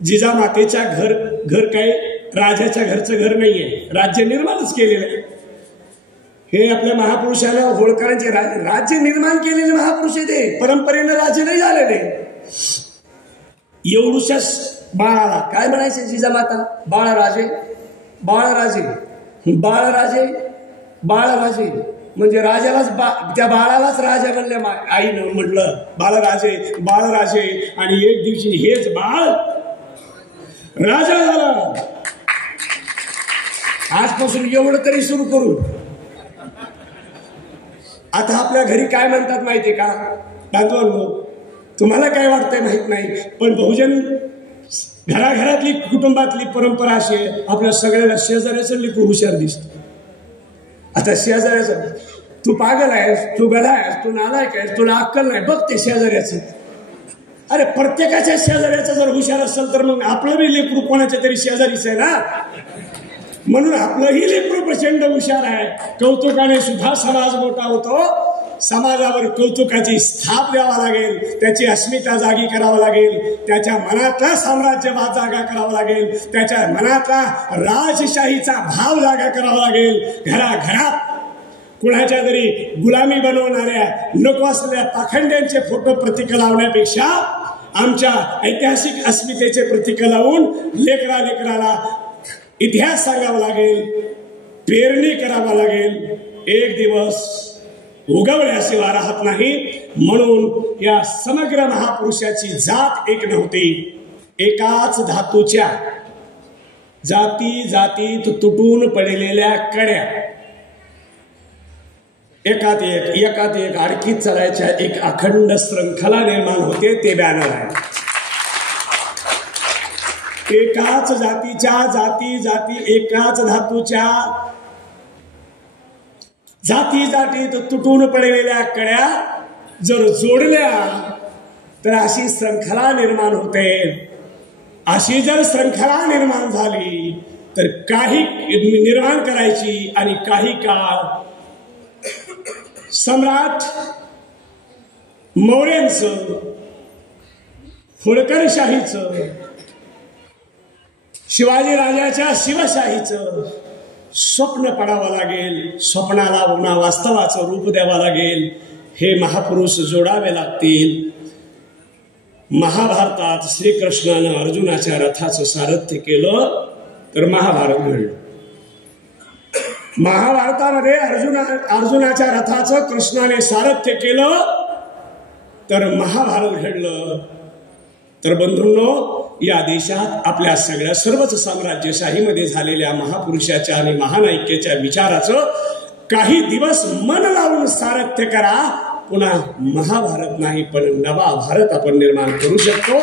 जिजामातेच्या घर काय राजाच्या घरचं घर नाहीये, राज्य निर्माणच केलेलं आहे. हे आपल्या महापुरुषाला होळकरांचे राज्य निर्माण केलेले महापुरुष आहे. ते परंपरेनं राज्य नाही झालेले. एवढूशा बाळाला काय म्हणायचे जिजामाता? बाळराजे बाळराजे बाळराजे बाळराजे म्हणजे राजालाच त्या बाळालाच राजा म्हणल्या आईनं म्हटलं बाळराजे बाळराजे. आणि एक दिवशी हेच बाळ राजा झाला. आजपासून एवढं तरी सुरू करू. आता आपल्या घरी काय म्हणतात माहितीये का बांधवांनो? तुम्हाला काय वाटतंय माहित नाही, पण बहुजन घराघरातली कुटुंबातली परंपरा अशी आहे, आपल्या सगळ्याला शेजाऱ्याचं लेकरू हुशार दिसत. आता शेजाऱ्याचं तू पागल आहेस, तू गधा आहेस, तू नालायक आहेस, तुला अक्कल नाही, बघ ते शेजाऱ्याचं. अरे प्रत्येकाच्या शेजाऱ्याचं जर हुशार असेल तर मग आपलं बी लेकरू कोणाच्या तरी शेजारीच आहे ना. म्हणून आपलंही लेकरू प्रचंड हुशार आहे. कौतुकाने सुद्धा समाज मोठा होतो. समाजावर कौतुकाची स्थाप द्यावा लागेल, त्याची अस्मिता जागी करावं लागेल, त्याच्या मनातला साम्राज्यवाद जागा करावा लागेल, त्याच्या मनातला राजशाहीचा भाव जागा करावा लागेल. घराघरात कुणाच्या तरी गुलामी बनवणाऱ्या नको असलेल्या पाखंड्यांचे फोटो प्रतीक लावण्यापेक्षा आमच्या ऐतिहासिक अस्मितेचे प्रतीक लावून लेकराला इतिहास सांगावा लागेल, पेरणी करावा लागेल. एक दिवस उगवल्याशिवाय राहत नाही. म्हणून या समग्र महापुरुषाची जात एक नव्हती. एकाच धातूच्या जाती जातीत तुटून पडलेल्या कड्या एकात एक अडकीत चालायच्या एक अखंड श्रृंखला निर्माण होते. ते बॅनर आहे. एकाच जातीच्या जाती एकाच धातूच्या जाती जातीत तुटून पडलेल्या कड्या जर जोडल्या तर अशी श्रृंखला निर्माण होते. अशी जर श्रृंखला निर्माण झाली तर काही निर्माण करायची आणि काही काळ सम्राट मौर्यांचं, होळकरशाहीचं, शिवाजी राजाच्या शिवशाहीचं स्वप्न पडावं लागेल. स्वप्नाला पुन्हा वास्तवाचं रूप द्यावं लागेल. हे महापुरुष जोडावे लागतील. महाभारतात श्रीकृष्णानं अर्जुनाच्या रथाचं सारथ्य केलं तर महाभारत घडलं. महाभारतामध्ये अर्जुनाच्या रथाचं कृष्णाने सारथ्य केलं तर महाभारत घडलं. तर बंधूंनो, या देशात आपल्या सर्वच साम्राज्यशाहीमध्ये झालेल्या महापुरुषाच्या आणि महान ऐक्याच्या विचाराचं काही दिवस मन लावून सारथ्य करा. पुन्हा महाभारत नाही पण नवा भारत आपण निर्माण करू शकतो.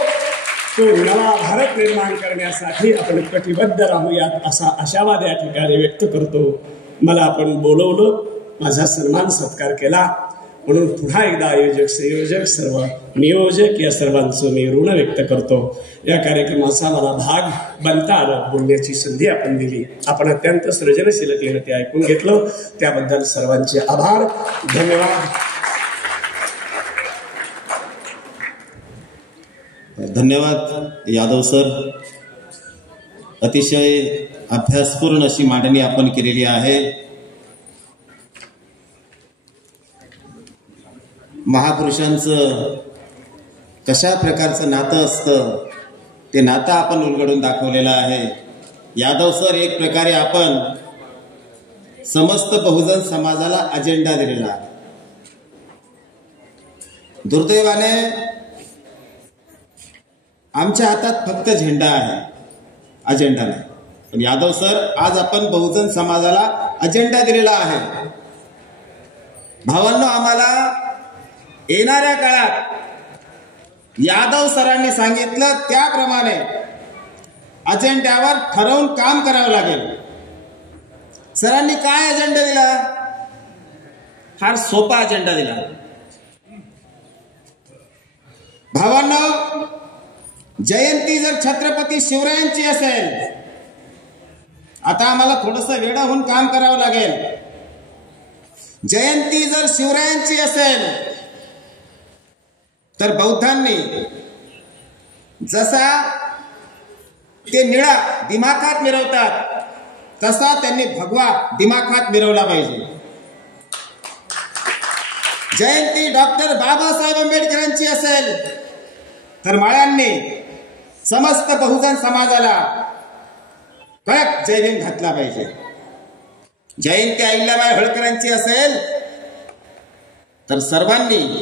तो नवा भारत निर्माण करण्यासाठी आपण कटिबद्ध राहूयात असा आशावाद या ठिकाणी व्यक्त करतो. मला आपण बोलवलं, माझा सन्मान सत्कार केला. म्हणून पुन्हा एकदा आयोजक, संयोजक, सर्व नियोजक या सर्वांचं मी ऋण व्यक्त करतो. या कार्यक्रमाचा मला भाग बनता आलं, बोलण्याची संधी आपण दिली, आपण अत्यंत सृजनशीलतेने ते ऐकून घेतलं, त्याबद्दल सर्वांचे आभार, धन्यवाद. धन्यवाद यादव सर. अतिशय अभ्यासपूर्ण अशी मांडणी आपण केलेली आहे. महापुरुषांचं कशा प्रकारचं नातं असतं ते नातं आपण उलगडून दाखवलेलं आहे. यादव सर, एक प्रकारे आपण समस्त बहुजन समाजाला अजेंडा दिलेला आहे. दुर्दैवाने आमच्या हातात फक्त झेंडा आहे, अजेंडा नाही. पण यादव सर, आज आपण बहुजन समाजाला अजेंडा दिलेला आहे. भावांनो, आम्हाला येणाऱ्या काळात यादव सरांनी सांगितलं त्याप्रमाणे अजेंड्यावर ठरवून काम करावं लागेल. सरांनी काय अजेंडा दिला? फार सोपा अजेंडा दिला. भावांनो, जयंती जर छत्रपती शिवरायांची असेल, आता आम्हाला थोडंसं वेडं होऊन काम करावं लागेल. जयंती जर शिवरायांची असेल तर बौद्धांनी जसा ते निळा दिमाखात मिरवतात तसा त्यांनी भगवा दिमाखात मिरवला पाहिजे. जयंती डॉक्टर बाबासाहेब आंबेडकरांची असेल तर माळ्यांनी समस्त बहुजन समाजाला कडक जयभीम घातला पाहिजे. जयंती अहिल्याबाई होळकरांची असेल तर सर्वांनी,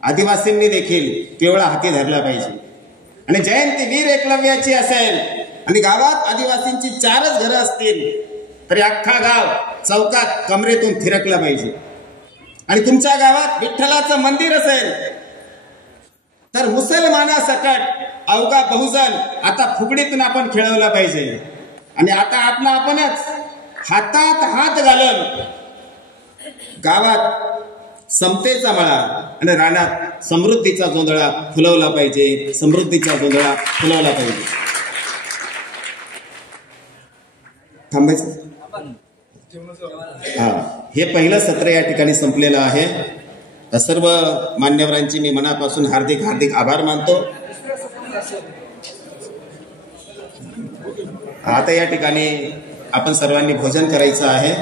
आदिवासींनी देखील पिवळा हाती धरला पाहिजे. आणि जयंती वीर एकलव्याची असेल आणि गावात आदिवासींची 4च घरं असतील तरी अख्खा गाव चौकात कमरेतून थिरकला पाहिजे. आणि तुमच्या गावात विठ्ठलाचं मंदिर असेल तर मुसलमानासकट अवघा बहुजन आता फुगडीतून आपण खेळवला पाहिजे. आणि आता आपणच हातात हात घालून गावात समतेचा मळा आणि रानात समृद्धीचा जोंधळा फुलवला पाहिजे. समृद्धीचा जोंधळा फुलवला पाहिजे. थांबायचं. हे पहिलं सत्र या ठिकाणी संपलेलं आहे. सर्व मान्यवरांची मी मनापासून हार्दिक हार्दिक आभार मानतो. आता या ठिकाणी आपण सर्वांनी भोजन करायचं आहे.